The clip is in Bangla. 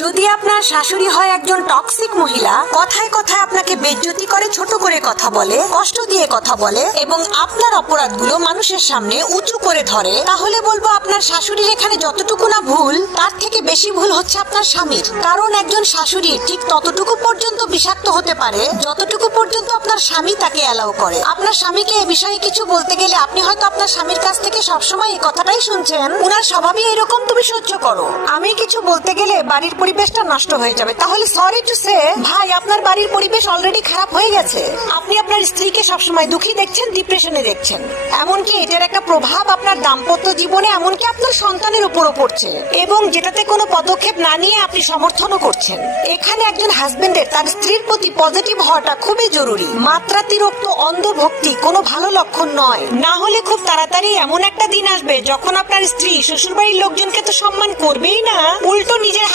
যদি আপনার শাশুড়ি হয় একজন টক্সিক মহিলা, কথায় কথায় আপনাকে বেইজ্জতি করে, ছোট করে কথা বলে, কষ্ট দিয়ে কথা বলে এবং আপনার অপরাধগুলো মানুষের সামনে উঁচু করে ধরে, তাহলে বলবো আপনার শাশুড়ির এখানে যতটুকু না ভুল, তার থেকে বেশি ভুল হচ্ছে আপনার স্বামীর। কারণ একজন শাশুড়ি ঠিক ততটুকু পর্যন্ত বিষাক্ত হতে পারে যতটুকু পর্যন্ত আপনার স্বামী তাকে অ্যালাউ করে। আপনার স্বামীকে এ বিষয়ে কিছু বলতে গেলে আপনি হয়তো আপনার স্বামীর কাছ থেকে সবসময় এই কথাটাই শুনছেন, উনার স্বভাবই এরকম, তুমি সহ্য করো। আমি কিছু বলতে গেলে বাড়ির পরিবেশটা নষ্ট হয়ে যাবে। তাহলে সরি টু সে ভাই, আপনার বাড়ির পরিবেশ অলরেডি খারাপ হয়ে গেছে। আপনি আপনার স্ত্রীকে সবসময় দুঃখী দেখছেন, ডিপ্রেশনে দেখছেন। এমনকি এটার একটা প্রভাব আপনার দাম্পত্য জীবনে, এমনকি আপনার সন্তানের উপরও পড়ছে, এবং যেটাতে কোনো পদক্ষেপ না নিয়ে আপনি সমর্থনও করছেন। এখানে একজন হাজবেন্ডের তার স্ত্রীর প্রতি পজিটিভ হওয়াটা খুবই জরুরি। মাত্রাতিরিক্ত অন্ধভক্তি কোনো ভালো লক্ষণ নয়। না হলে খুব তাড়াতাড়ি এমন একটা দিন আসবে যখন আপনার স্ত্রী শ্বশুরবাড়ির লোকজনকে তো সম্মান করবেই না, উল্টো নিজের